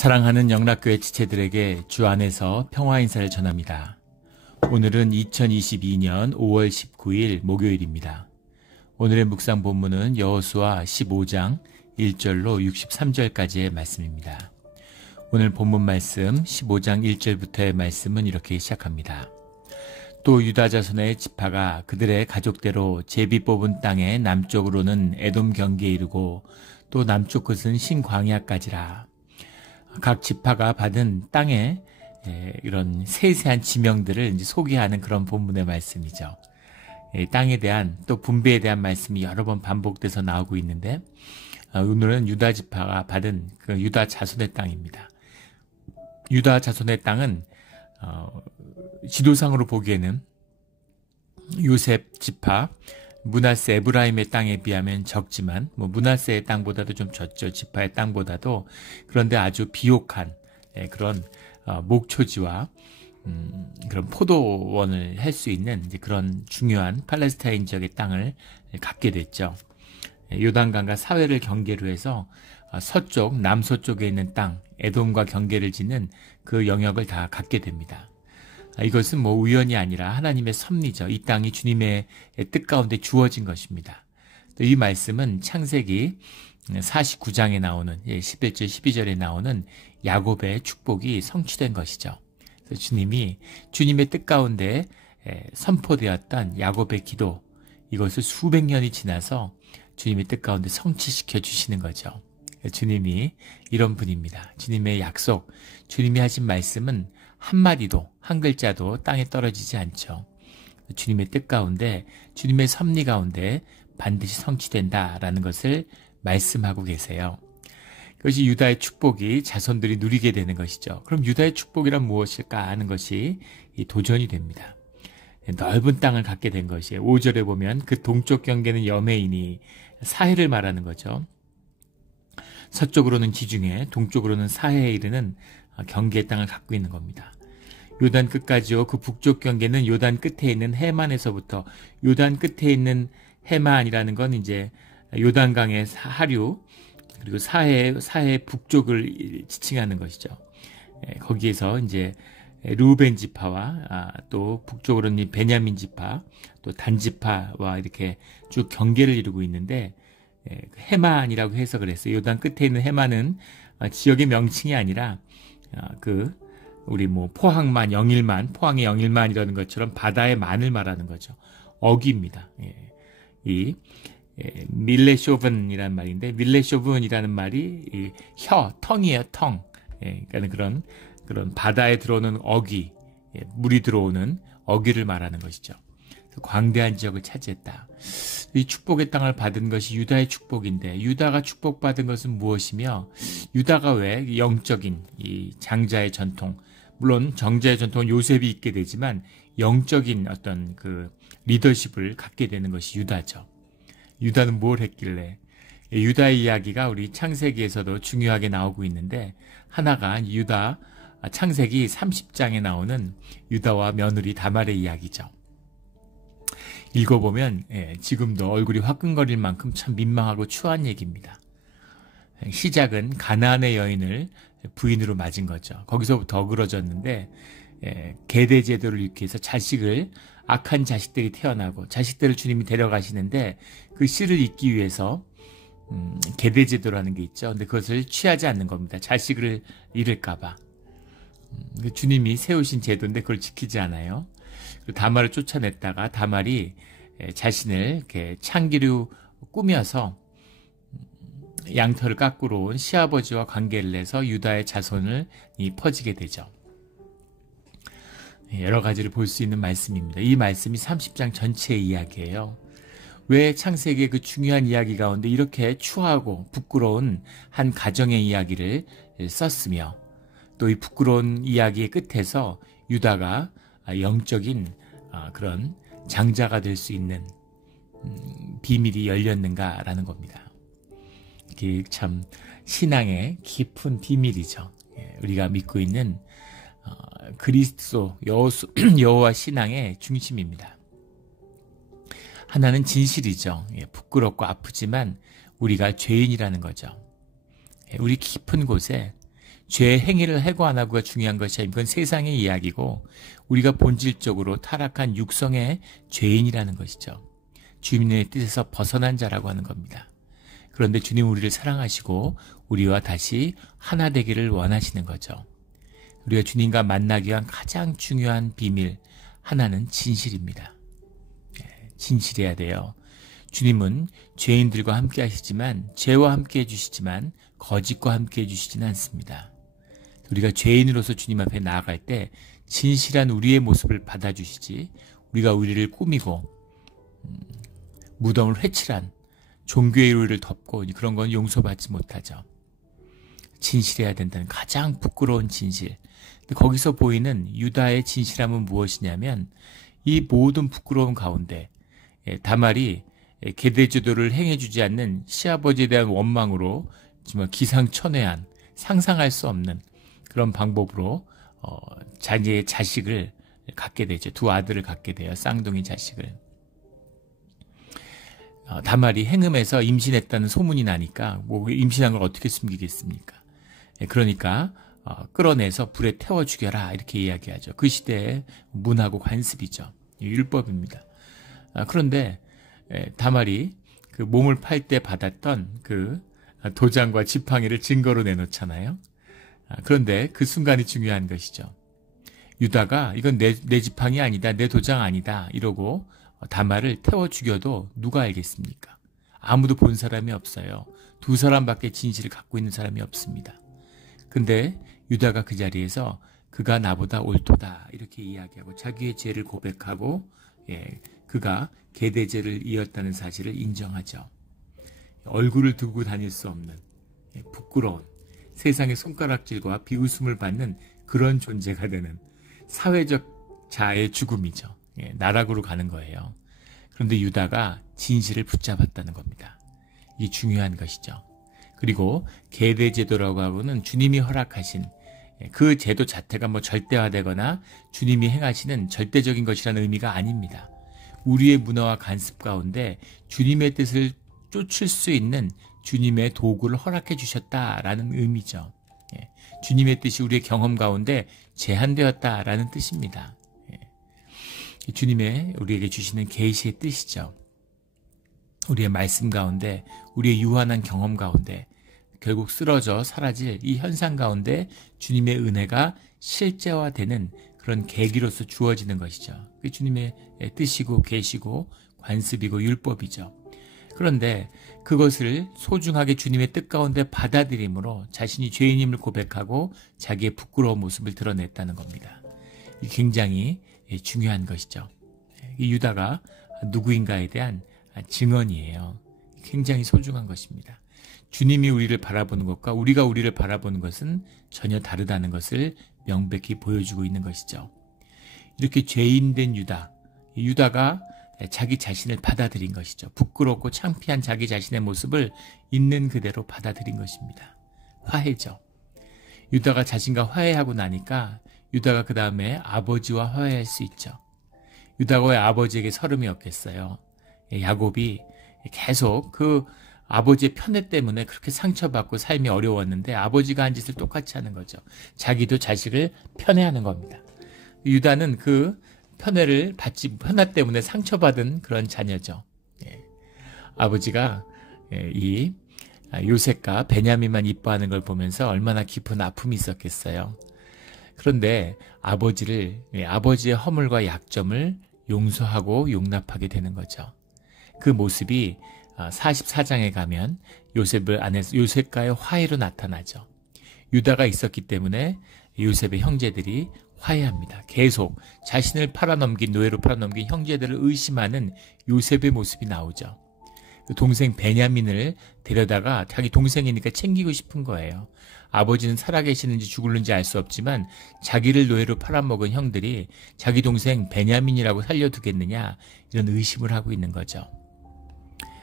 사랑하는 영락교회 지체들에게 주 안에서 평화 인사를 전합니다. 오늘은 2022년 5월 19일 목요일입니다. 오늘의 묵상 본문은 여호수아 15장 1절로 63절까지의 말씀입니다. 오늘 본문 말씀 15장 1절부터의 말씀은 이렇게 시작합니다. 또 유다 자손의 지파가 그들의 가족대로 제비 뽑은 땅의 남쪽으로는 에돔 경계에 이르고 또 남쪽 끝은 신광야까지라. 각 지파가 받은 땅의 이런 세세한 지명들을 이제 소개하는 그런 본문의 말씀이죠. 땅에 대한 또 분배에 대한 말씀이 여러 번 반복돼서 나오고 있는데 오늘은 유다 지파가 받은 그 유다 자손의 땅입니다. 유다 자손의 땅은 지도상으로 보기에는 요셉 지파, 므낫세 에브라임의 땅에 비하면 적지만 므낫세의 땅보다도 좀 적죠. 지파의 땅보다도. 그런데 아주 비옥한 그런 목초지와 그런 포도원을 할 수 있는 이제 그런 중요한 팔레스타인 지역의 땅을 갖게 됐죠. 요단강과 사회를 경계로 해서 서쪽, 남서쪽에 있는 땅, 에돔과 경계를 짓는 그 영역을 다 갖게 됩니다. 이것은 우연이 아니라 하나님의 섭리죠. 이 땅이 주님의 뜻 가운데 주어진 것입니다. 또 이 말씀은 창세기 49장에 나오는 11절, 12절에 나오는 야곱의 축복이 성취된 것이죠. 그래서 주님이 주님의 뜻 가운데 선포되었던 야곱의 기도, 이것을 수백 년이 지나서 주님의 뜻 가운데 성취시켜 주시는 거죠. 주님이 이런 분입니다. 주님의 약속, 주님이 하신 말씀은 한마디도 한 글자도 땅에 떨어지지 않죠. 주님의 뜻 가운데, 주님의 섭리 가운데 반드시 성취된다라는 것을 말씀하고 계세요. 그것이 유다의 축복이 자손들이 누리게 되는 것이죠. 그럼 유다의 축복이란 무엇일까 하는 것이 도전이 됩니다. 넓은 땅을 갖게 된 것이에요. 5절에 보면 그 동쪽 경계는 여매이니 사해를 말하는 거죠. 서쪽으로는 지중해, 동쪽으로는 사해에 이르는 경계의 땅을 갖고 있는 겁니다. 요단 끝까지요. 그 북쪽 경계는 요단 끝에 있는 해만에서부터, 요단 끝에 있는 해만이라는 건 이제 요단강의 하류, 그리고 사해 북쪽을 지칭하는 것이죠. 거기에서 이제 루벤 지파와 또 북쪽으로는 베냐민 지파, 또 단 지파와 이렇게 쭉 경계를 이루고 있는데, 해만이라고 해석을 했어요. 요단 끝에 있는 해만은 지역의 명칭이 아니라 우리 포항만, 영일만, 포항의 영일만이라는 것처럼 바다의 만을 말하는 거죠. 어귀입니다. 이 밀레쇼븐이라는 말인데, 밀레쇼븐이라는 말이 텅이에요, 텅. 그러니까 그런 바다에 들어오는 어귀, 물이 들어오는 어귀를 말하는 것이죠. 광대한 지역을 차지했다. 이 축복의 땅을 받은 것이 유다의 축복인데, 유다가 축복받은 것은 무엇이며, 유다가 왜 영적인 이 장자의 전통, 물론 정자의 전통은 요셉이 있게 되지만 영적인 어떤 그 리더십을 갖게 되는 것이 유다죠. 유다는 뭘 했길래? 유다의 이야기가 우리 창세기에서도 중요하게 나오고 있는데, 하나가 유다 창세기 30장에 나오는 유다와 며느리 다말의 이야기죠. 읽어보면 지금도 얼굴이 화끈거릴 만큼 참 민망하고 추한 얘기입니다. 시작은 가나안의 여인을 부인으로 맞은 거죠. 거기서부터 어그러졌는데, 계대 제도를 잃기 위해서 악한 자식들이 태어나고 자식들을 주님이 데려가시는데, 그 씨를 잇기 위해서 계대 제도라는 게 있죠. 근데 그것을 취하지 않는 겁니다. 자식을 잃을까 봐. 주님이 세우신 제도인데 그걸 지키지 않아요. 다말을 쫓아냈다가 다말이 자신을 이렇게 창기로 꾸며서 양털을 깎으러 온 시아버지와 관계를 내서 유다의 자손을 퍼지게 되죠. 여러 가지를 볼 수 있는 말씀입니다. 이 말씀이 30장 전체의 이야기예요. 왜 창세기의 그 중요한 이야기 가운데 이렇게 추하고 부끄러운 한 가정의 이야기를 썼으며, 또 이 부끄러운 이야기의 끝에서 유다가 영적인 그런 장자가 될 수 있는 비밀이 열렸는가라는 겁니다. 이게 참 신앙의 깊은 비밀이죠. 우리가 믿고 있는 그리스도 여호와 신앙의 중심입니다. 하나는 진실이죠. 부끄럽고 아프지만 우리가 죄인이라는 거죠. 우리 깊은 곳에 죄의 행위를 하고 안 하고가 중요한 것이 아니고 그건 세상의 이야기고 우리가 본질적으로 타락한 육성의 죄인이라는 것이죠. 주님의 뜻에서 벗어난 자라고 하는 겁니다. 그런데 주님 우리를 사랑하시고 우리와 다시 하나 되기를 원하시는 거죠. 우리가 주님과 만나기 위한 가장 중요한 비밀 하나는 진실입니다. 진실해야 돼요. 주님은 죄인들과 함께 하시지만 죄와 함께 해주시지만 거짓과 함께 해주시지는 않습니다. 우리가 죄인으로서 주님 앞에 나아갈 때 진실한 우리의 모습을 받아주시지 우리가 우리를 꾸미고 무덤을 회칠한 종교의 이루를 덮고 그런 건 용서받지 못하죠. 진실해야 된다는 가장 부끄러운 진실. 근데 거기서 보이는 유다의 진실함은 무엇이냐면 이 모든 부끄러움 가운데 다말이 계대제도를 행해주지 않는 시아버지에 대한 원망으로 정말 기상천외한 상상할 수 없는 그런 방법으로 자기의 자식을 갖게 되죠. 두 아들을 갖게 돼요. 쌍둥이 자식을. 다말이 행음해서 임신했다는 소문이 나니까 뭐 임신한 걸 어떻게 숨기겠습니까? 그러니까 끌어내서 불에 태워 죽여라 이렇게 이야기하죠. 그 시대에 문하고 관습이죠. 율법입니다. 그런데 다말이 그 몸을 팔 때 받았던 그 도장과 지팡이를 증거로 내놓잖아요. 그런데 그 순간이 중요한 것이죠. 유다가 이건 내 지팡이 아니다, 내 도장 아니다 이러고 다말을 태워 죽여도 누가 알겠습니까? 아무도 본 사람이 없어요. 두 사람밖에 진실을 갖고 있는 사람이 없습니다. 근데 유다가 그 자리에서 그가 나보다 옳도다 이렇게 이야기하고 자기의 죄를 고백하고 그가 계대죄를 이었다는 사실을 인정하죠. 얼굴을 두고 다닐 수 없는 부끄러운 세상의 손가락질과 비웃음을 받는 그런 존재가 되는 사회적 자아의 죽음이죠. 나락으로 가는 거예요. 그런데 유다가 진실을 붙잡았다는 겁니다. 이게 중요한 것이죠. 그리고 계대제도라고 하고는 주님이 허락하신 그 제도 자체가 뭐 절대화되거나 주님이 행하시는 절대적인 것이라는 의미가 아닙니다. 우리의 문화와 관습 가운데 주님의 뜻을 쫓을 수 있는 주님의 도구를 허락해 주셨다라는 의미죠. 주님의 뜻이 우리의 경험 가운데 제한되었다라는 뜻입니다. 주님의 우리에게 주시는 계시의 뜻이죠. 우리의 말씀 가운데 우리의 유한한 경험 가운데 결국 쓰러져 사라질 이 현상 가운데 주님의 은혜가 실제화되는 그런 계기로서 주어지는 것이죠. 그게 주님의 뜻이고 계시고 관습이고 율법이죠. 그런데 그것을 소중하게 주님의 뜻 가운데 받아들임으로 자신이 죄인임을 고백하고 자기의 부끄러운 모습을 드러냈다는 겁니다. 이게 굉장히 중요한 것이죠. 이 유다가 누구인가에 대한 증언이에요. 굉장히 소중한 것입니다. 주님이 우리를 바라보는 것과 우리가 우리를 바라보는 것은 전혀 다르다는 것을 명백히 보여주고 있는 것이죠. 이렇게 죄인된 유다가 자기 자신을 받아들인 것이죠. 부끄럽고 창피한 자기 자신의 모습을 있는 그대로 받아들인 것입니다. 화해죠. 유다가 자신과 화해하고 나니까 유다가 그 다음에 아버지와 화해할 수 있죠. 유다가 왜 아버지에게 서름이 없겠어요? 야곱이 계속 그 아버지의 편애 때문에 그렇게 상처받고 삶이 어려웠는데 아버지가 한 짓을 똑같이 하는 거죠. 자기도 자식을 편애하는 겁니다. 유다는 그 편애 때문에 상처받은 그런 자녀죠. 아버지가 이 요셉과 베냐민만 이뻐하는 걸 보면서 얼마나 깊은 아픔이 있었겠어요. 그런데 아버지의 허물과 약점을 용서하고 용납하게 되는 거죠. 그 모습이 44장에 가면 요셉과의 화해로 나타나죠. 유다가 있었기 때문에 요셉의 형제들이 화해합니다. 계속 자신을 노예로 팔아넘긴 형제들을 의심하는 요셉의 모습이 나오죠. 동생 베냐민을 데려다가 자기 동생이니까 챙기고 싶은 거예요. 아버지는 살아계시는지 죽을는지 알 수 없지만 자기를 노예로 팔아먹은 형들이 자기 동생 베냐민이라고 살려두겠느냐 이런 의심을 하고 있는 거죠.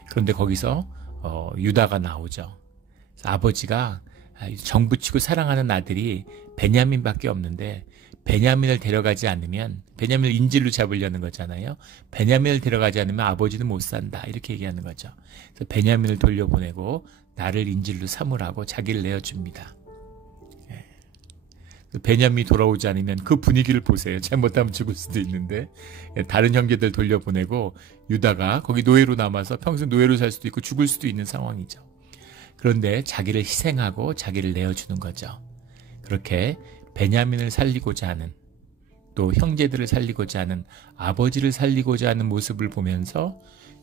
그런데 거기서 유다가 나오죠. 아버지가 정붙이고 사랑하는 아들이 베냐민밖에 없는데 베냐민을 데려가지 않으면 베냐민을 인질로 잡으려는 거잖아요. 베냐민을 데려가지 않으면 아버지는 못 산다 이렇게 얘기하는 거죠. 그래서 베냐민을 돌려보내고 나를 인질로 삼으라고 자기를 내어줍니다. 베냐민이 돌아오지 않으면 그 분위기를 보세요. 잘못하면 죽을 수도 있는데 다른 형제들 돌려보내고 유다가 거기 노예로 남아서 평생 노예로 살 수도 있고 죽을 수도 있는 상황이죠. 그런데 자기를 희생하고 자기를 내어주는 거죠. 그렇게 베냐민을 살리고자 하는, 또 형제들을 살리고자 하는, 아버지를 살리고자 하는 모습을 보면서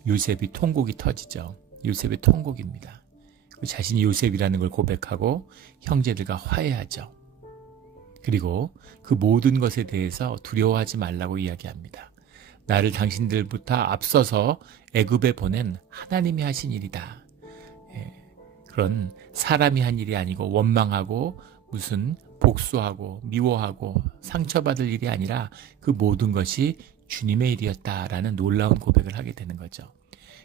요셉이 통곡이 터지죠. 요셉의 통곡입니다. 자신이 요셉이라는 걸 고백하고 형제들과 화해하죠. 그리고 그 모든 것에 대해서 두려워하지 말라고 이야기합니다. 나를 당신들부터 앞서서 애굽에 보낸 하나님이 하신 일이다. 그런 사람이 한 일이 아니고 원망하고 무슨 복수하고 미워하고 상처받을 일이 아니라 그 모든 것이 주님의 일이었다라는 놀라운 고백을 하게 되는 거죠.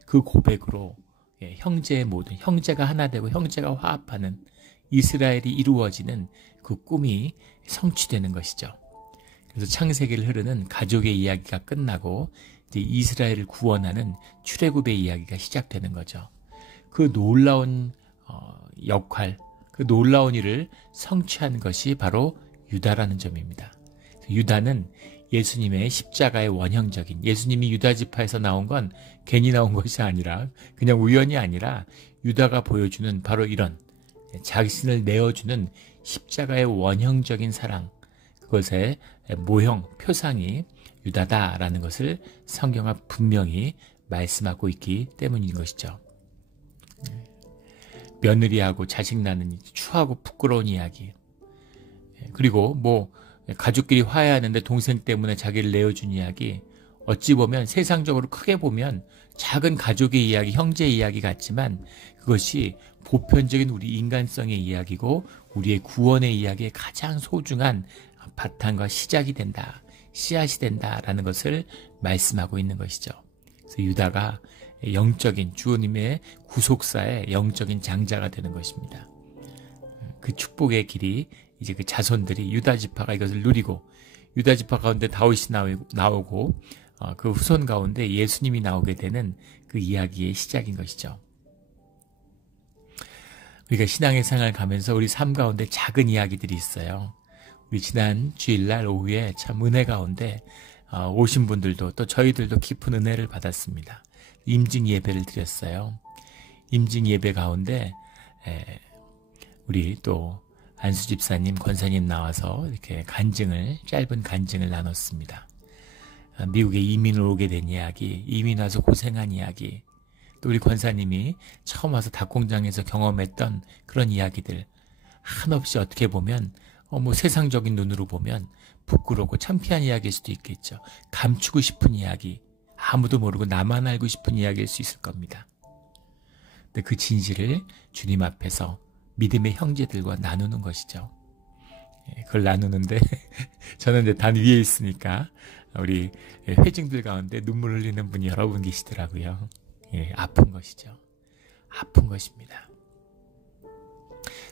그 고백으로 형제의 모든, 형제가 하나 되고 형제가 화합하는 이스라엘이 이루어지는 그 꿈이 성취되는 것이죠. 그래서 창세기를 흐르는 가족의 이야기가 끝나고 이제 이스라엘을 구원하는 출애굽의 이야기가 시작되는 거죠. 그 놀라운 역할, 그 놀라운 일을 성취한 것이 바로 유다라는 점입니다. 유다는 예수님의 십자가의 원형적인, 예수님이 유다 지파에서 나온 건 괜히 나온 것이 아니라 그냥 우연이 아니라 유다가 보여주는 바로 이런 자신을 내어주는 십자가의 원형적인 사랑, 그것의 모형, 표상이 유다다라는 것을 성경은 분명히 말씀하고 있기 때문인 것이죠. 며느리하고 자식 낳는 추하고 부끄러운 이야기, 그리고 뭐 가족끼리 화해하는데 동생 때문에 자기를 내어준 이야기, 어찌 보면 세상적으로 크게 보면 작은 가족의 이야기, 형제의 이야기 같지만 그것이 보편적인 우리 인간성의 이야기고 우리의 구원의 이야기의 가장 소중한 바탕과 시작이 된다, 씨앗이 된다라는 것을 말씀하고 있는 것이죠. 그래서 유다가 영적인 주님의 구속사의 영적인 장자가 되는 것입니다. 그 축복의 길이 이제 그 자손들이, 유다 지파가 이것을 누리고, 유다 지파 가운데 다윗이 나오고 그 후손 가운데 예수님이 나오게 되는 그 이야기의 시작인 것이죠. 우리가 신앙의 생활을 가면서 우리 삶 가운데 작은 이야기들이 있어요. 우리 지난 주일날 오후에 참 은혜 가운데 오신 분들도 또 저희들도 깊은 은혜를 받았습니다. 임진 예배를 드렸어요. 임진 예배 가운데 우리 또 안수 집사님, 권사님 나와서 이렇게 짧은 간증을 나눴습니다. 미국에 이민을 오게 된 이야기, 이민 와서 고생한 이야기, 또 우리 권사님이 처음 와서 닭공장에서 경험했던 그런 이야기들, 한없이 어떻게 보면 세상적인 눈으로 보면 부끄럽고 창피한 이야기일 수도 있겠죠. 감추고 싶은 이야기, 아무도 모르고 나만 알고 싶은 이야기일 수 있을 겁니다. 근데 그 진실을 주님 앞에서 믿음의 형제들과 나누는 것이죠. 그걸 나누는데 저는 이제 단 위에 있으니까 우리 회중들 가운데 눈물 흘리는 분이 여러 분 계시더라고요. 아픈 것이죠. 아픈 것입니다.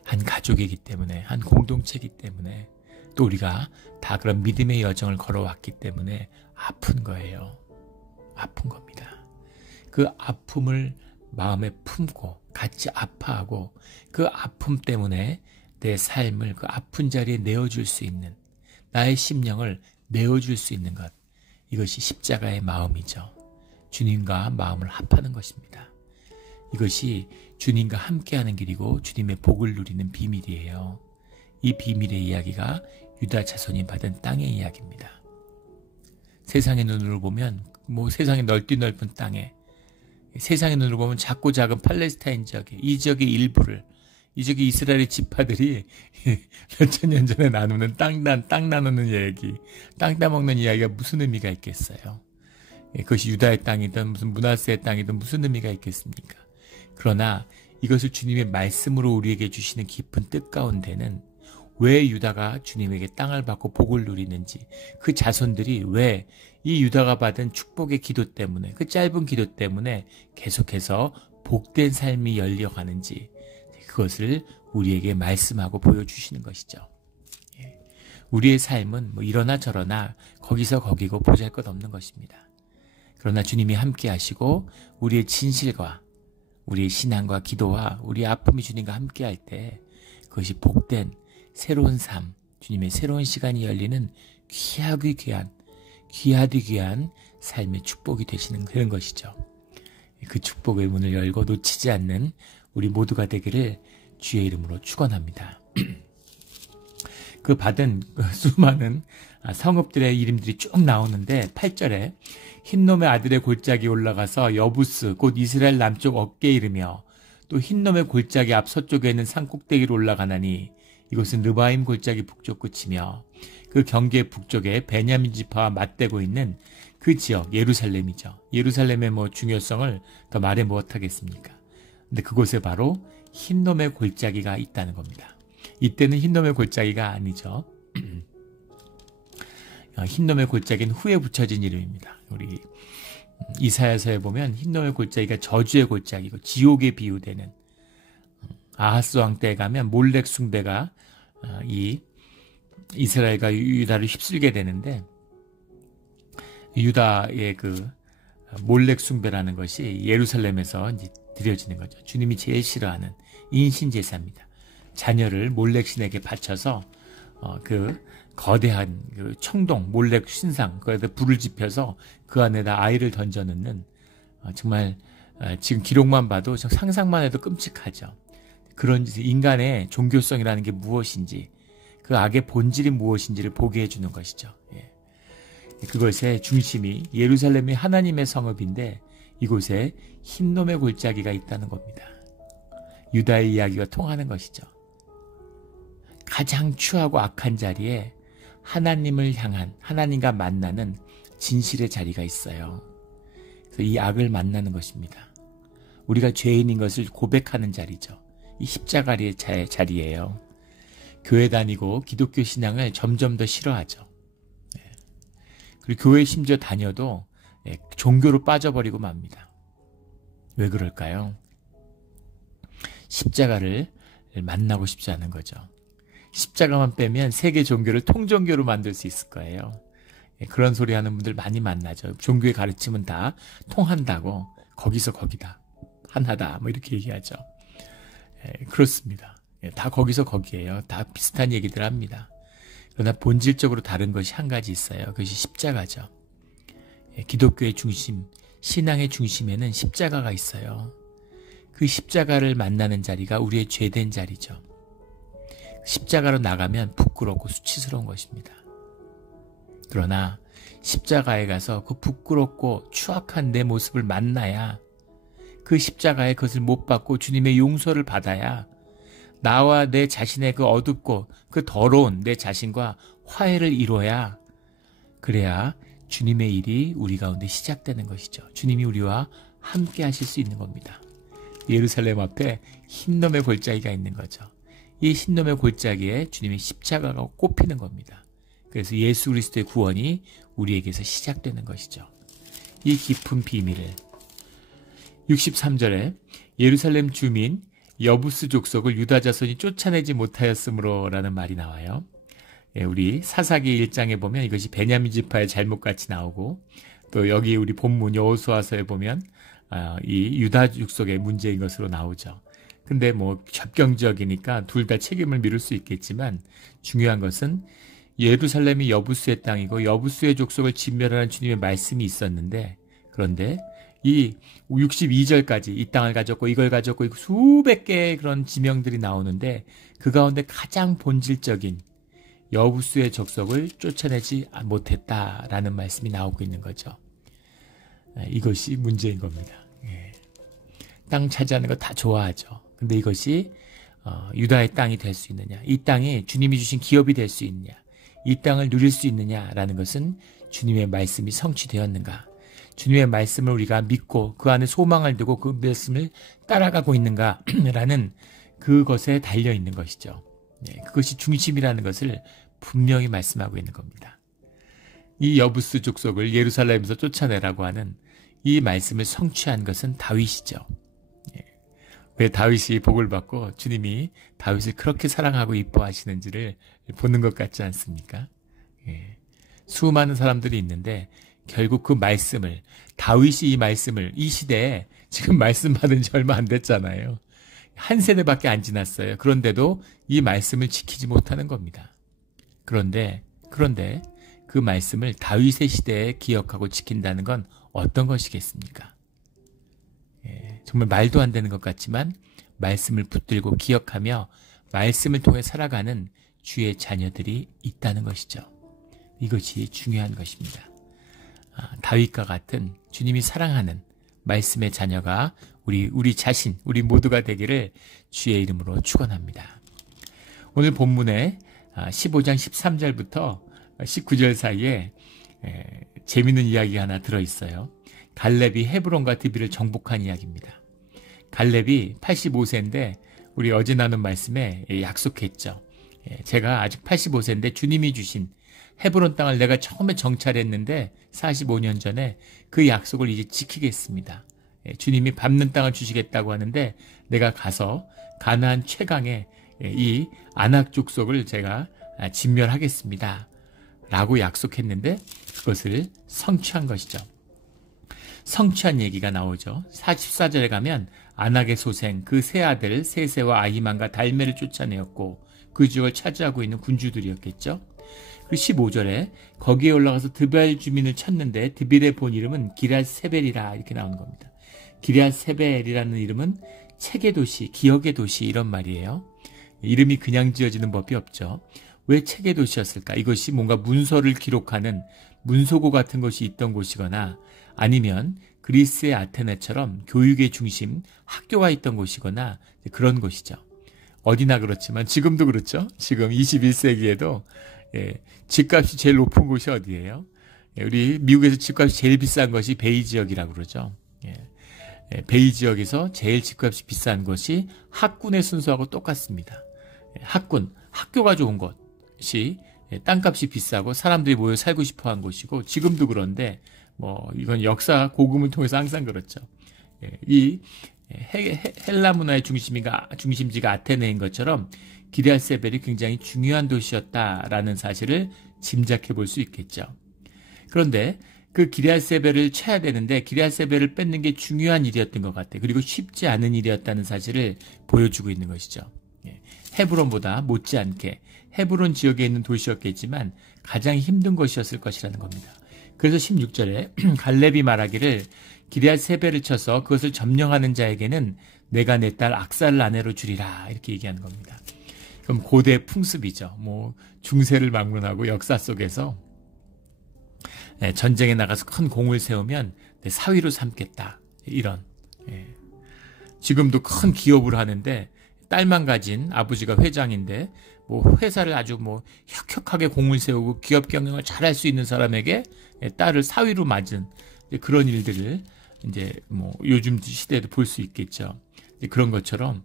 한 가족이기 때문에, 한 공동체이기 때문에, 또 우리가 다 그런 믿음의 여정을 걸어왔기 때문에 아픈 거예요. 아픈 겁니다. 그 아픔을 마음에 품고 같이 아파하고 그 아픔 때문에 내 삶을 그 아픈 자리에 내어줄 수 있는, 나의 심령을 내어줄 수 있는 것, 이것이 십자가의 마음이죠. 주님과 마음을 합하는 것입니다. 이것이 주님과 함께하는 길이고 주님의 복을 누리는 비밀이에요. 이 비밀의 이야기가 유다 자손이 받은 땅의 이야기입니다. 세상의 눈으로 보면 세상의 넓은 땅에, 세상의 눈으로 보면 작고 작은 팔레스타인 지역에, 이 지역의 일부를, 이 지역의 이스라엘의 지파들이 몇천 년 전에 나누는 땅 나누는 이야기, 땅 따먹는 이야기가 무슨 의미가 있겠어요? 그것이 유다의 땅이든 무슨 므낫세의 땅이든 무슨 의미가 있겠습니까? 그러나 이것을 주님의 말씀으로 우리에게 주시는 깊은 뜻 가운데는 왜 유다가 주님에게 땅을 받고 복을 누리는지, 그 자손들이 왜 이 유다가 받은 축복의 기도 때문에, 그 짧은 기도 때문에 계속해서 복된 삶이 열려가는지, 그것을 우리에게 말씀하고 보여주시는 것이죠. 우리의 삶은 이러나 저러나 거기서 거기고 보잘것없는 것입니다. 그러나 주님이 함께 하시고 우리의 진실과 우리의 신앙과 기도와 우리의 아픔이 주님과 함께 할 때 그것이 복된 새로운 삶, 주님의 새로운 시간이 열리는 귀하디 귀한 삶의 축복이 되시는 그런 것이죠. 그 축복의 문을 열고 놓치지 않는 우리 모두가 되기를 주의 이름으로 축원합니다. 그 받은 수많은 성읍들의 이름들이 쭉 나오는데 8절에 흰놈의 아들의 골짜기 올라가서 여부스 곧 이스라엘 남쪽 어깨에 이르며 또 흰놈의 골짜기 앞 서쪽에 있는 산 꼭대기로 올라가나니 이곳은 르바임 골짜기 북쪽 끝이며 그 경계 북쪽에 베냐민 지파와 맞대고 있는 그 지역 예루살렘이죠. 예루살렘의 중요성을 더 말해 못하겠습니까? 근데 그곳에 바로 흰놈의 골짜기가 있다는 겁니다. 이때는 흰놈의 골짜기가 아니죠. 흰놈의 골짜기는 후에 붙여진 이름입니다. 우리 이사야서에 보면 흰놈의 골짜기가 저주의 골짜기고 지옥에 비유되는, 아하스 왕 때에 가면 몰렉 숭배가 이 이스라엘과 유다를 휩쓸게 되는데, 유다의 그 몰렉 숭배라는 것이 예루살렘에서 이제 드려지는 거죠. 주님이 제일 싫어하는 인신제사입니다. 자녀를 몰렉 신에게 바쳐서 그 거대한 그 청동 몰렉 신상, 거기다 불을 지펴서 그 안에다 아이를 던져 넣는, 정말 지금 기록만 봐도 상상만 해도 끔찍하죠. 그런 인간의 종교성이라는 게 무엇인지, 그 악의 본질이 무엇인지를 보게 해주는 것이죠. 예. 그것의 중심이 예루살렘이 하나님의 성읍인데 이곳에 흰놈의 골짜기가 있다는 겁니다. 유다의 이야기가 통하는 것이죠. 가장 추하고 악한 자리에 하나님을 향한, 하나님과 만나는 진실의 자리가 있어요. 그래서 이 악을 만나는 것입니다. 우리가 죄인인 것을 고백하는 자리죠. 이 십자가의 자리예요. 교회 다니고 기독교 신앙을 점점 더 싫어하죠. 그리고 교회 심지어 다녀도 종교로 빠져버리고 맙니다. 왜 그럴까요? 십자가를 만나고 싶지 않은 거죠. 십자가만 빼면 세계 종교를 통종교로 만들 수 있을 거예요. 그런 소리 하는 분들 많이 만나죠. 종교의 가르침은 다 통한다고, 거기서 거기다, 하나다, 이렇게 얘기하죠. 그렇습니다. 다 거기서 거기에요. 다 비슷한 얘기들 합니다. 그러나 본질적으로 다른 것이 한 가지 있어요. 그것이 십자가죠. 기독교의 중심, 신앙의 중심에는 십자가가 있어요. 그 십자가를 만나는 자리가 우리의 죄된 자리죠. 십자가로 나가면 부끄럽고 수치스러운 것입니다. 그러나 십자가에 가서 그 부끄럽고 추악한 내 모습을 만나야, 그 십자가에 그것을 못 받고 주님의 용서를 받아야 나와 내 자신의 그 어둡고 그 더러운 내 자신과 화해를 이뤄야, 그래야 주님의 일이 우리 가운데 시작되는 것이죠. 주님이 우리와 함께 하실 수 있는 겁니다. 예루살렘 앞에 흰놈의 골짜기가 있는 거죠. 이 흰놈의 골짜기에 주님의 십자가가 꼽히는 겁니다. 그래서 예수 그리스도의 구원이 우리에게서 시작되는 것이죠. 이 깊은 비밀을 63절에 예루살렘 주민 여부스 족속을 유다 자손이 쫓아내지 못하였으므로 라는 말이 나와요. 우리 사사기 1장에 보면 이것이 베냐민 지파의 잘못같이 나오고, 또 여기 우리 본문 여호수아서에 보면 이 유다 족속의 문제인 것으로 나오죠. 근데 접경지역이니까 둘 다 책임을 미룰 수 있겠지만, 중요한 것은 예루살렘이 여부스의 땅이고 여부스의 족속을 진멸하는 주님의 말씀이 있었는데, 그런데 이 62절까지 이 땅을 가졌고 이걸 가졌고 수백 개의 그런 지명들이 나오는데, 그 가운데 가장 본질적인 여부스의 족속을 쫓아내지 못했다라는 말씀이 나오고 있는 거죠. 이것이 문제인 겁니다. 땅 차지하는 거 다 좋아하죠. 근데 이것이 유다의 땅이 될 수 있느냐, 이 땅이 주님이 주신 기업이 될 수 있느냐, 이 땅을 누릴 수 있느냐라는 것은 주님의 말씀이 성취되었는가, 주님의 말씀을 우리가 믿고 그 안에 소망을 두고 그 말씀을 따라가고 있는가라는 그것에 달려있는 것이죠. 그것이 중심이라는 것을 분명히 말씀하고 있는 겁니다. 이 여부스 족속을 예루살렘에서 쫓아내라고 하는 이 말씀을 성취한 것은 다윗이죠. 왜 다윗이 복을 받고 주님이 다윗을 그렇게 사랑하고 이뻐하시는지를 보는 것 같지 않습니까? 수많은 사람들이 있는데 결국 그 말씀을, 다윗이 이 말씀을, 이 시대에 지금 말씀 받은 지 얼마 안 됐잖아요. 한 세대밖에 안 지났어요. 그런데도 이 말씀을 지키지 못하는 겁니다. 그런데 그 말씀을 다윗의 시대에 기억하고 지킨다는 건 어떤 것이겠습니까? 정말 말도 안 되는 것 같지만 말씀을 붙들고 기억하며 말씀을 통해 살아가는 주의 자녀들이 있다는 것이죠. 이것이 중요한 것입니다. 다윗과 같은 주님이 사랑하는 말씀의 자녀가 우리 자신, 우리 모두가 되기를 주의 이름으로 축원합니다. 오늘 본문에 15장 13절부터 19절 사이에 재미있는 이야기가 하나 들어있어요. 갈렙이 헤브론과 드비를 정복한 이야기입니다. 갈렙이 85세인데 우리 어제 나눈 말씀에 약속했죠. 제가 아직 85세인데 주님이 주신 헤브론 땅을 내가 처음에 정찰했는데 45년 전에 그 약속을 이제 지키겠습니다. 주님이 밟는 땅을 주시겠다고 하는데 내가 가서 가나안 최강의 이 아낙 족속을 제가 진멸하겠습니다. 라고 약속했는데 그것을 성취한 것이죠. 성취한 얘기가 나오죠. 44절에 가면 아낙의 소생 그 세 아들 세세와 아히만과 달메를 쫓아내었고 그 지역을 차지하고 있는 군주들이었겠죠. 그리고 15절에 거기에 올라가서 드벨 주민을 쳤는데 드빌의 본 이름은 기럇세벨이라 이렇게 나오는 겁니다. 기럇세벨이라는 이름은 책의 도시, 기억의 도시 이런 말이에요. 이름이 그냥 지어지는 법이 없죠. 왜 책의 도시였을까? 이것이 뭔가 문서를 기록하는 문소고 같은 것이 있던 곳이거나 아니면 그리스의 아테네처럼 교육의 중심, 학교가 있던 곳이거나 그런 곳이죠. 어디나 그렇지만 지금도 그렇죠. 지금 21세기에도 집값이 제일 높은 곳이 어디예요? 우리 미국에서 집값이 제일 비싼 것이 베이 지역이라고 그러죠. 베이 지역에서 제일 집값이 비싼 것이 학군의 순서하고 똑같습니다. 학군, 학교가 좋은 곳이 땅값이 비싸고 사람들이 모여 살고 싶어한 곳이고 지금도 그런데 이건 역사 고금을 통해서 항상 그렇죠. 이 헬라 문화의 중심지가 아테네인 것처럼 기럇세벨이 굉장히 중요한 도시였다라는 사실을 짐작해 볼 수 있겠죠. 그런데 그 기럇세벨을 쳐야 되는데 기럇세벨을 뺏는 게 중요한 일이었던 것 같아요. 그리고 쉽지 않은 일이었다는 사실을 보여주고 있는 것이죠. 헤브론보다 못지않게 헤브론 지역에 있는 도시였겠지만 가장 힘든 것이었을 것이라는 겁니다. 그래서 16절에 갈렙이 말하기를 기럇세벨을 쳐서 그것을 점령하는 자에게는 내가 내 딸 악사를 아내로 주리라 이렇게 얘기하는 겁니다. 그럼 고대 풍습이죠. 중세를 막론하고 역사 속에서 전쟁에 나가서 큰 공을 세우면 내 사위로 삼겠다 이런. 지금도 큰 기업을 하는데 딸만 가진 아버지가 회장인데 회사를 아주 혁혁하게 공을 세우고 기업 경영을 잘할 수 있는 사람에게 딸을 사위로 맞은 그런 일들을 이제 요즘 시대에도 볼 수 있겠죠. 그런 것처럼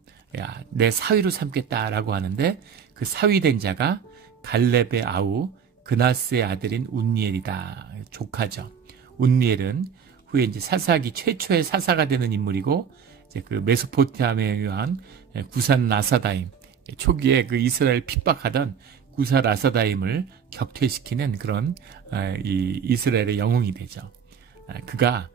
내 사위로 삼겠다라고 하는데 그 사위된 자가 갈렙의 아우 그나스의 아들인 운니엘이다. 조카죠. 운니엘은 후에 이제 사사기 최초의 사사가 되는 인물이고 이제 그 메소포타미아에 의한 구산 라사다임 초기에 그 이스라엘 핍박하던 구사 라사다임을 격퇴시키는 그런 이 이스라엘의 영웅이 되죠. 그가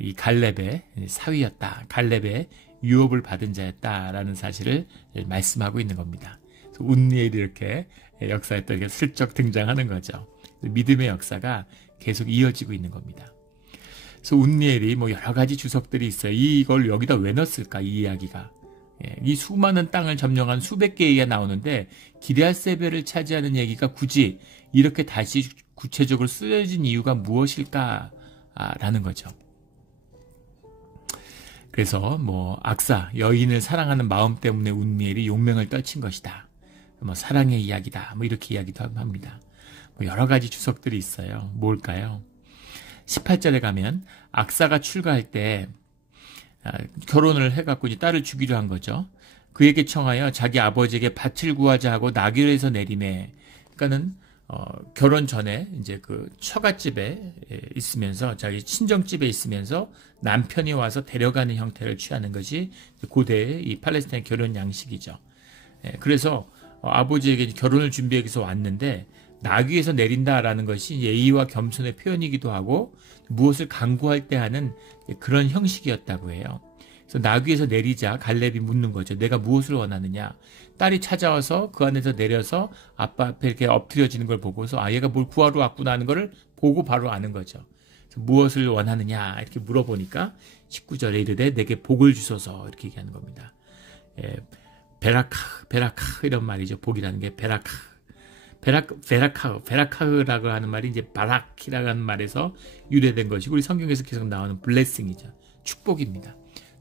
이 갈렙의 사위였다. 갈렙의 유업을 받은 자였다라는 사실을 말씀하고 있는 겁니다. 운니엘이 이렇게 역사에 또 이렇게 슬쩍 등장하는 거죠. 믿음의 역사가 계속 이어지고 있는 겁니다. 그래서 운니엘이 여러 가지 주석들이 있어요. 이걸 여기다 왜 넣었을까? 이 이야기가. 이 수많은 땅을 점령한 수백 개의 얘기가 나오는데 기럇세벨을 차지하는 얘기가 굳이 이렇게 다시 구체적으로 쓰여진 이유가 무엇일까라는 거죠. 그래서 악사, 여인을 사랑하는 마음 때문에 운니엘이 용맹을 떨친 것이다. 사랑의 이야기다. 이렇게 이야기도 합니다. 여러 가지 주석들이 있어요. 뭘까요? 18절에 가면 악사가 출가할 때 결혼을 해갖고 이제 딸을 주기로 한 거죠. 그에게 청하여 자기 아버지에게 밭을 구하자 하고 나귀에서 내림에. 그러니까는 결혼 전에 이제 그 처갓집에 있으면서 자기 친정집에 있으면서 남편이 와서 데려가는 형태를 취하는 것이 고대의 이 팔레스타인 결혼 양식이죠. 그래서 아버지에게 결혼을 준비하기 위해서 왔는데 나귀에서 내린다라는 것이 예의와 겸손의 표현이기도 하고 무엇을 강구할 때 하는 그런 형식이었다고 해요. 그래서 나귀에서 내리자 갈렙이 묻는 거죠. 내가 무엇을 원하느냐. 딸이 찾아와서 그 안에서 내려서 아빠 앞에 이렇게 엎드려지는 걸 보고서 아 얘가 뭘 구하러 왔구나 하는 거를 보고 바로 아는 거죠. 그래서 무엇을 원하느냐 이렇게 물어보니까 19절에 이르되 내게 복을 주소서 이렇게 얘기하는 겁니다. 베라카 이런 말이죠. 복이라는 게 베라카흐라고 하는 말이 이제 바락이라고 하는 말에서 유래된 것이고 우리 성경에서 계속 나오는 블레싱이죠. 축복입니다.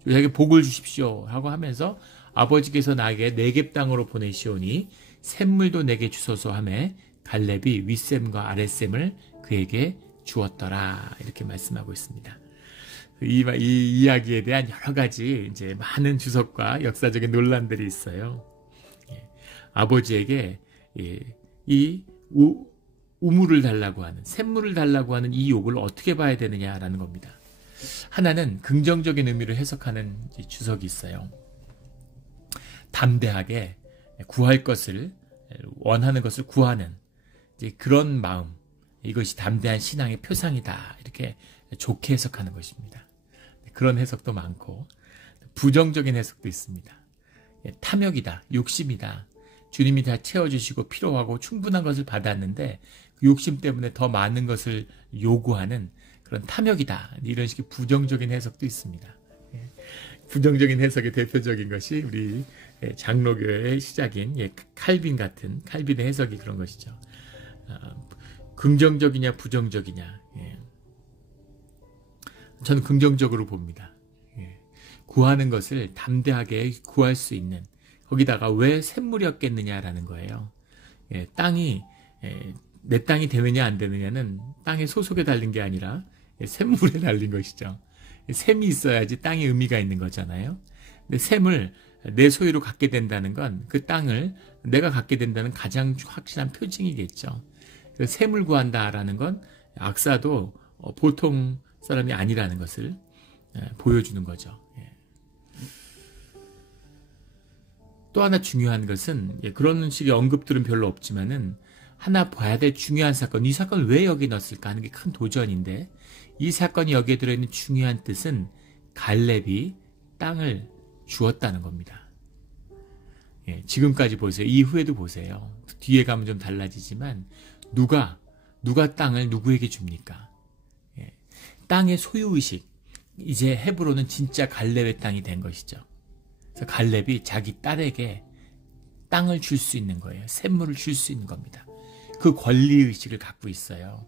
저에게 복을 주십시오 하고 하면서 아버지께서 나에게 네겝 땅으로 보내시오니 샘물도 내게 주소서 하매 갈렙이 윗샘과 아랫샘을 그에게 주었더라 이렇게 말씀하고 있습니다. 이 이야기에 대한 여러 가지 이제 많은 주석과 역사적인 논란들이 있어요. 아버지에게 이 우물을 달라고 하는 샘물을 달라고 하는 이 욕을 어떻게 봐야 되느냐라는 겁니다. 하나는 긍정적인 의미로 해석하는 주석이 있어요. 담대하게 구할 것을 원하는 것을 구하는 이제 그런 마음 이것이 담대한 신앙의 표상이다 이렇게 좋게 해석하는 것입니다. 그런 해석도 많고 부정적인 해석도 있습니다. 탐욕이다, 욕심이다. 주님이 다 채워주시고 필요하고 충분한 것을 받았는데 그 욕심 때문에 더 많은 것을 요구하는 그런 탐욕이다. 이런 식의 부정적인 해석도 있습니다. 부정적인 해석의 대표적인 것이 우리 장로교의 시작인 칼빈의 해석이 그런 것이죠. 긍정적이냐 부정적이냐. 저는 긍정적으로 봅니다. 구하는 것을 담대하게 구할 수 있는 거기다가 왜 샘물이었겠느냐라는 거예요. 땅이 내 땅이 되느냐 안 되느냐는 땅의 소속에 달린 게 아니라 샘물에 달린 것이죠. 샘이 있어야지 땅에 의미가 있는 거잖아요. 근데 샘을 내 소유로 갖게 된다는 건 그 땅을 내가 갖게 된다는 가장 확실한 표징이겠죠. 그래서 샘을 구한다라는 건 악사도 보통 사람이 아니라는 것을 보여주는 거죠. 또 하나 중요한 것은 그런 식의 언급들은 별로 없지만은 하나 봐야 될 중요한 사건, 이 사건을 왜 여기 넣었을까 하는 게 큰 도전인데 이 사건이 여기에 들어있는 중요한 뜻은 갈렙이 땅을 주었다는 겁니다. 지금까지 보세요. 이후에도 보세요. 뒤에 가면 좀 달라지지만 누가 땅을 누구에게 줍니까? 땅의 소유의식. 이제 헤브론은 진짜 갈렙의 땅이 된 것이죠. 그래서 갈렙이 자기 딸에게 땅을 줄 수 있는 거예요. 샘물을 줄 수 있는 겁니다. 그 권리의식을 갖고 있어요.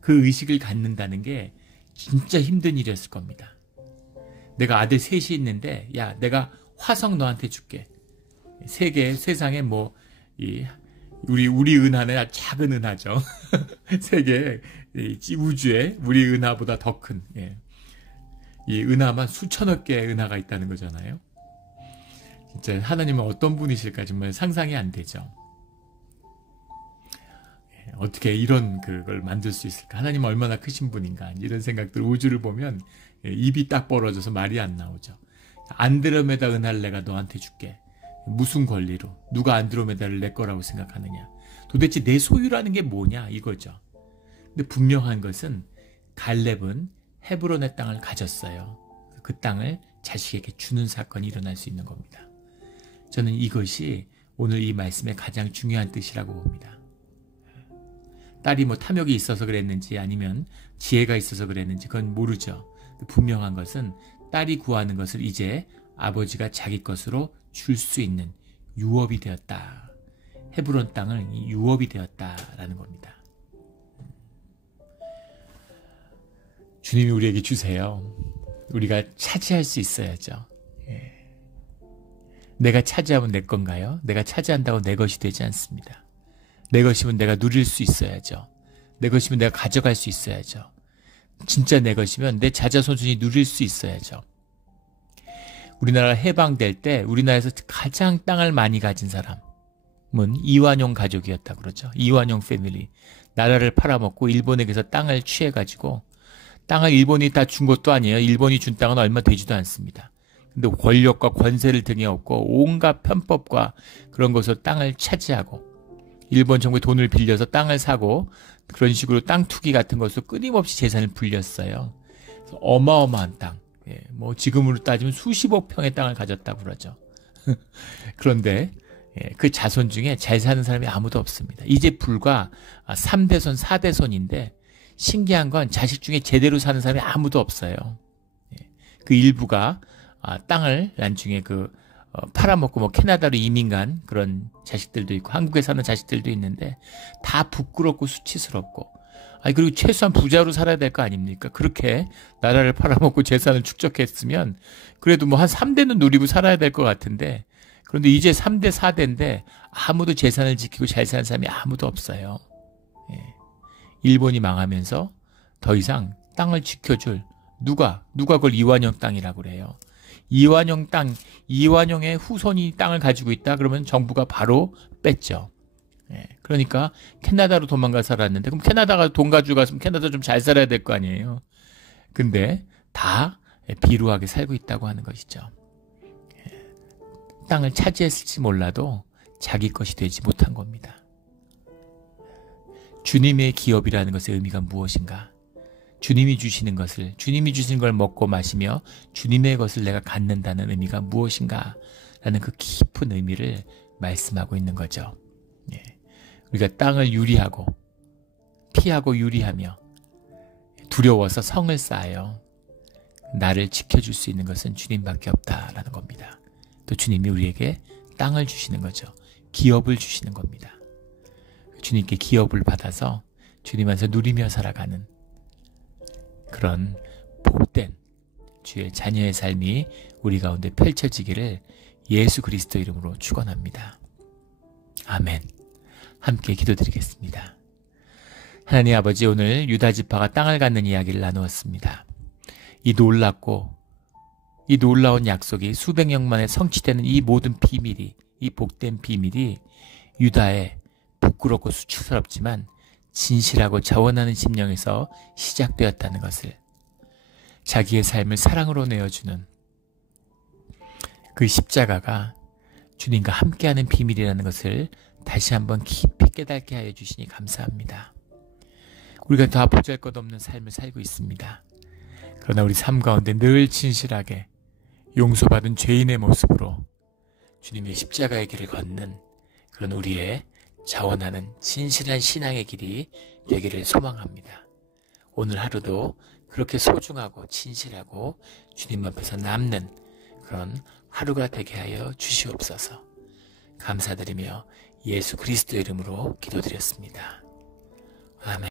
그 의식을 갖는다는 게 진짜 힘든 일이었을 겁니다. 내가 아들 셋이 있는데 야 내가 화성 너한테 줄게. 세상에 우리 은하는 작은 은하죠. 세계 우주에 우리 은하보다 더 큰 이 은하만 수천억 개의 은하가 있다는 거잖아요. 진짜 하나님은 어떤 분이실까 정말 상상이 안 되죠. 어떻게 이런 그걸 만들 수 있을까? 하나님은 얼마나 크신 분인가? 이런 생각들 우주를 보면 입이 딱 벌어져서 말이 안 나오죠. 안드로메다 은하를 내가 너한테 줄게. 무슨 권리로? 누가 안드로메다를 내 거라고 생각하느냐? 도대체 내 소유라는 게 뭐냐? 이거죠. 근데 분명한 것은 갈렙은 헤브론의 땅을 가졌어요. 그 땅을 자식에게 주는 사건이 일어날 수 있는 겁니다. 저는 이것이 오늘 이 말씀의 가장 중요한 뜻이라고 봅니다. 딸이 탐욕이 있어서 그랬는지 아니면 지혜가 있어서 그랬는지 그건 모르죠. 분명한 것은 딸이 구하는 것을 이제 아버지가 자기 것으로 줄 수 있는 유업이 되었다. 헤브론 땅을 유업이 되었다라는 겁니다. 주님이 우리에게 주세요. 우리가 차지할 수 있어야죠. 내가 차지하면 내 건가요? 내가 차지한다고 내 것이 되지 않습니다. 내 것이면 내가 누릴 수 있어야죠. 내 것이면 내가 가져갈 수 있어야죠. 진짜 내 것이면 내 자자손손이 누릴 수 있어야죠. 우리나라 해방될 때 우리나라에서 가장 땅을 많이 가진 사람은 이완용 가족이었다고 그러죠. 이완용 패밀리. 나라를 팔아먹고 일본에게서 땅을 취해가지고 땅을 일본이 다 준 것도 아니에요. 일본이 준 땅은 얼마 되지도 않습니다. 근데 권력과 권세를 등에 업고 온갖 편법과 그런 것으로 땅을 차지하고 일본 정부의 돈을 빌려서 땅을 사고 그런 식으로 땅 투기 같은 것으로 끊임없이 재산을 불렸어요. 어마어마한 땅. 뭐 지금으로 따지면 수십억 평의 땅을 가졌다고 그러죠. 그런데 그 자손 중에 잘 사는 사람이 아무도 없습니다. 이제 불과 3대손, 4대손인데 신기한 건 자식 중에 제대로 사는 사람이 아무도 없어요. 그 일부가 땅을 나중에 팔아먹고 뭐 캐나다로 이민 간 그런 자식들도 있고 한국에 사는 자식들도 있는데 다 부끄럽고 수치스럽고 그리고 최소한 부자로 살아야 될 거 아닙니까? 그렇게 나라를 팔아먹고 재산을 축적했으면 그래도 뭐 한 3대는 누리고 살아야 될 것 같은데 그런데 이제 3대, 4대인데 아무도 재산을 지키고 잘 사는 사람이 아무도 없어요. 일본이 망하면서 더 이상 땅을 지켜줄 누가 그걸 이완용 땅이라고 그래요. 이완용 땅, 이완용의 후손이 땅을 가지고 있다 그러면 정부가 바로 뺐죠. 그러니까 캐나다로 도망가 살았는데 그럼 캐나다가 돈 가지고 갔으면 캐나다 좀 잘 살아야 될 거 아니에요. 근데 다 비루하게 살고 있다고 하는 것이죠. 땅을 차지했을지 몰라도 자기 것이 되지 못한 겁니다. 주님의 기업이라는 것의 의미가 무엇인가? 주님이 주시는 것을, 주님이 주신 걸 먹고 마시며 주님의 것을 내가 갖는다는 의미가 무엇인가? 라는 그 깊은 의미를 말씀하고 있는 거죠. 우리가 땅을 유리하고 피하고 유리하며 두려워서 성을 쌓아요. 나를 지켜줄 수 있는 것은 주님밖에 없다라는 겁니다. 또 주님이 우리에게 땅을 주시는 거죠. 기업을 주시는 겁니다. 주님께 기업을 받아서 주님 안에서 누리며 살아가는 그런 복된 주의 자녀의 삶이 우리 가운데 펼쳐지기를 예수 그리스도 이름으로 축원합니다. 아멘. 함께 기도드리겠습니다. 하나님 아버지, 오늘 유다 지파가 땅을 갖는 이야기를 나누었습니다. 이 놀랍고 이 놀라운 약속이 수백 년 만에 성취되는 이 모든 비밀이, 이 복된 비밀이 유다의 부끄럽고 수치스럽지만 진실하고 자원하는 심령에서 시작되었다는 것을, 자기의 삶을 사랑으로 내어주는 그 십자가가 주님과 함께하는 비밀이라는 것을 다시 한번 깊이 깨닫게 하여 주시니 감사합니다. 우리가 다 보잘것없는 삶을 살고 있습니다. 그러나 우리 삶 가운데 늘 진실하게 용서받은 죄인의 모습으로 주님의 십자가의 길을 걷는 그런 우리의 자원하는 진실한 신앙의 길이 되기를 소망합니다. 오늘 하루도 그렇게 소중하고 진실하고 주님 앞에서 남는 그런 하루가 되게 하여 주시옵소서. 감사드리며 예수 그리스도 이름으로 기도드렸습니다. 아멘.